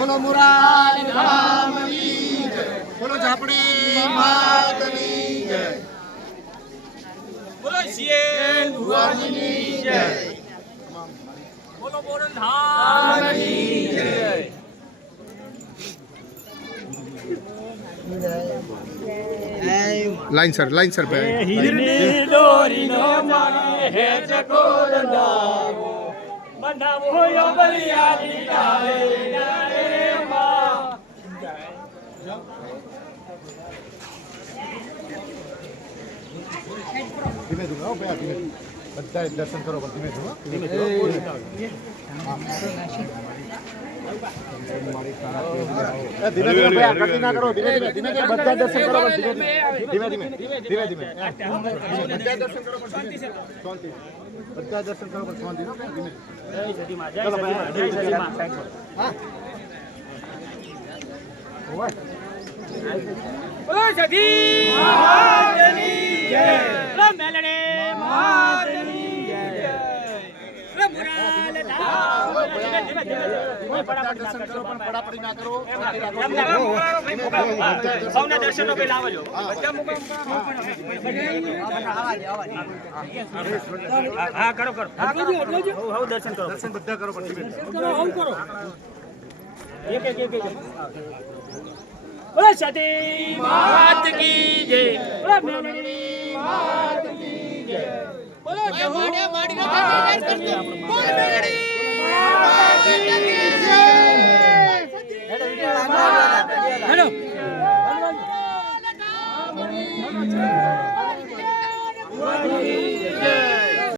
બોલો મુરારી ધામની જય, બોલો ઝાપડી માતની જય, બોલો શિયેન ભુવાજીની જય, બોલો બોરલ ધામની જય। लाइन सर भाई હિરની દોરીનો મારી હે ચકોર ડાવો બનાવો યો બલિયાની ડાલે ડાલે માં धीमे धीमे हो भैया धीमे બધા દર્શન કરો ધીમે ધીમે ધીમે ધીમે ભૈયા કટી ના કરો ધીમે ધીમે ધીમે બધા દર્શન કરો ધીમે ધીમે ધીમે ધીમે ધીમે બધા દર્શન કરો શાંતિ બધા દર્શન કરો શાંતિ ધીમે ચલો ભૈયા હા ઓય બોલો સખી માતની જય, બોલો મેલડે માતની જય, બોલો મુરાલ ધામ ધીમે ધીમે ધીમે દર્શન કરો પણ પડાપડી ના કરો સૌના દર્શનો કઈ લાવજો હા કરો કરો હવે દર્શન કરો દર્શન બધા કરો પણ ધીમે કરો એક એક એક બોલો સતી માત કી જય, બોલો મેલડી માત કી જય, બોલો જવાડે માડી રાજ કરતો બોલ મેલડી માત કી જય। હેલો